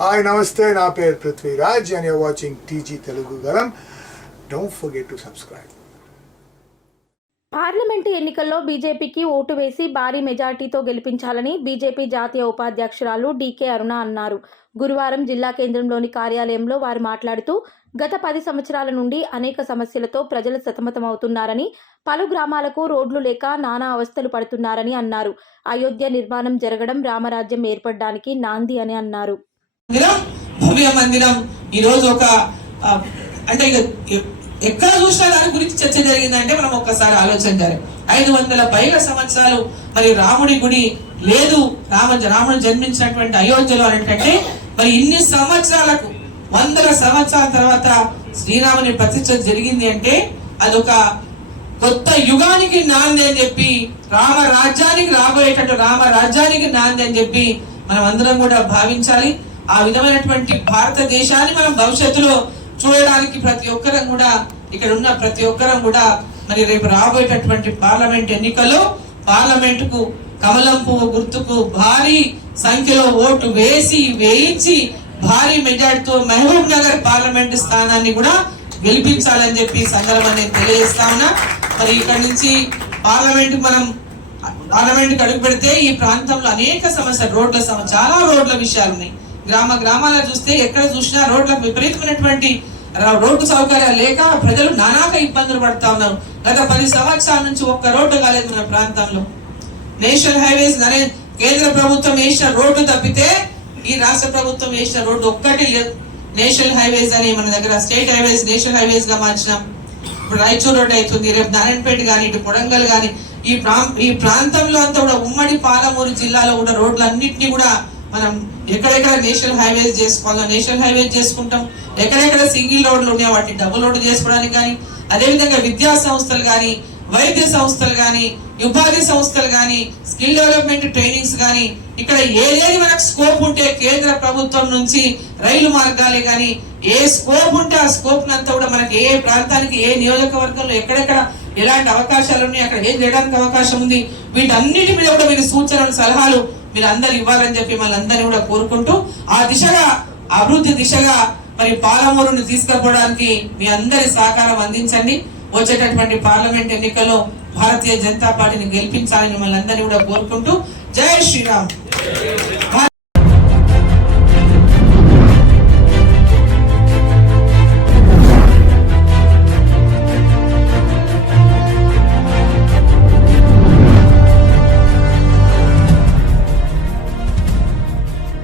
Hi నమస్తే నా పేరు Prithviraj and you're watching TG Telugu గలం don't forget to subscribe parliament ఎన్నికల్లో బీజేపీకి ఓటు వేసి భారీ మెజార్టీతో గెలిపించాలని బీజేపీ జాతీయ ఉపాధ్యక్షురాలు డీకే అరుణ అన్నారు. గురువారం జిల్లా కేంద్రంలోని కార్యాలయంలో వారు మాట్లాడుతూ గత పది సంవత్సరాల నుండి అనేక సమస్యలతో ప్రజలు సతమతమవుతున్నారని పలు గ్రామాలకు రోడ్లు లేక నానా అవస్థలు పడుతున్నారని అన్నారు. అయోధ్య నిర్మాణం జరగడం రామరాజ్యం ఏర్పడడానికి నాంది అని అన్నారు. మందిరం భవ్య మందిరం. ఈ రోజు ఒక అంటే ఇక ఎక్కడ చూసినా దాని గురించి చర్చ జరిగిందంటే మనం ఒక్కసారి ఆలోచన చేయాలి. ఐదు వందల పైగా సంవత్సరాలు మరి రాముడి గుడి లేదు. రామ రాముడు జన్మించినటువంటి అయోధ్యలో అనేటంటే మరి ఇన్ని సంవత్సరాలకు వందల సంవత్సరాల తర్వాత శ్రీరాముని ప్రతిష్ట జరిగింది అంటే అదొక కొత్త యుగానికి నాంది అని చెప్పి రామ రాజ్యానికి రాబోయేటట్టు రామ రాజ్యానికి నాంది అని చెప్పి మనం అందరం కూడా భావించాలి. ఆ విధమైనటువంటి భారతదేశాన్ని మనం భవిష్యత్తులో చూడడానికి ప్రతి ఒక్కరం కూడా ఇక్కడ ఉన్న ప్రతి ఒక్కరం కూడా మరి రేపు రాబోయేటటువంటి పార్లమెంట్ ఎన్నికల్లో పార్లమెంట్కు కమలం పువ్వు గుర్తుకు భారీ సంఖ్యలో ఓటు వేసి వేయించి భారీ మెజార్టీతో మహబూబ్ నగర్ పార్లమెంట్ స్థానాన్ని కూడా గెలిపించాలని చెప్పి ఈ నేను తెలియజేస్తా ఉన్నా. మరి ఇక్కడ నుంచి పార్లమెంట్ మనం పార్లమెంట్ అడుగు పెడితే ఈ ప్రాంతంలో అనేక సమస్యలు రోడ్ల సమస్య చాలా రోడ్ల విషయాలు ఉన్నాయి. గ్రామ గ్రామాల్లో చూస్తే ఎక్కడ చూసినా రోడ్లకు విపరీతమైనటువంటి రోడ్డు సౌకర్యాలు లేక ప్రజలు నానాక ఇబ్బందులు పడతా ఉన్నారు. గత పది సంవత్సరాల నుంచి ఒక్క రోడ్డు కాలేదు మన ప్రాంతంలో. నేషనల్ హైవేస్ నరే కేంద్ర ప్రభుత్వం వేసిన రోడ్డు తప్పితే ఈ రాష్ట్ర ప్రభుత్వం వేసిన రోడ్డు ఒక్కటి లేదు. నేషనల్ హైవేస్ అని మన దగ్గర స్టేట్ హైవేస్ నేషనల్ హైవేస్గా మార్చినాం. ఇప్పుడు రాయచూర్ రోడ్ అవుతుంది. రేపు నారాయణపేట కానీ ఇటు కొడంగల్ కానీ ఈ ప్రా ఈ ప్రాంతంలో అంతా కూడా ఉమ్మడి పాలమూరు జిల్లాలో ఉన్న రోడ్లు అన్నింటినీ కూడా మనం ఎక్కడెక్కడ నేషనల్ హైవేస్ చేసుకోవాలో నేషనల్ హైవేస్ చేసుకుంటాం. ఎక్కడెక్కడ సింగిల్ రోడ్లు ఉన్నాయో వాటిని డబుల్ రోడ్డు చేసుకోవడానికి కానీ అదేవిధంగా విద్యా సంస్థలు కానీ వైద్య సంస్థలు కానీ ఉపాధి సంస్థలు కానీ స్కిల్ డెవలప్మెంట్ ట్రైనింగ్స్ కానీ ఇక్కడ ఏదేది మనకు స్కోప్ ఉంటే కేంద్ర ప్రభుత్వం నుంచి రైలు మార్గాలే కానీ ఏ స్కోప్ ఉంటే ఆ స్కోప్ అంతా కూడా మనకి ఏ ప్రాంతానికి ఏ నియోజకవర్గంలో ఎక్కడెక్కడ ఎలాంటి అవకాశాలు ఉన్నాయి అక్కడ ఏం చేయడానికి అవకాశం ఉంది వీటన్నిటి మీద కూడా మీరు సూచనలు సలహాలు మీరు అందరు ఇవ్వాలని చెప్పి మనందరినీ కూడా కోరుకుంటూ ఆ దిశగా అభివృద్ధి దిశగా మరి పాలమూరును తీసుకుపోవడానికి మీ అందరి సహకారం అందించండి. వచ్చేటటువంటి పార్లమెంట్ ఎన్నికల్లో భారతీయ జనతా పార్టీని గెలిపించాలని మిమ్మల్ని అందరినీ కూడా కోరుకుంటూ జై శ్రీరామ్.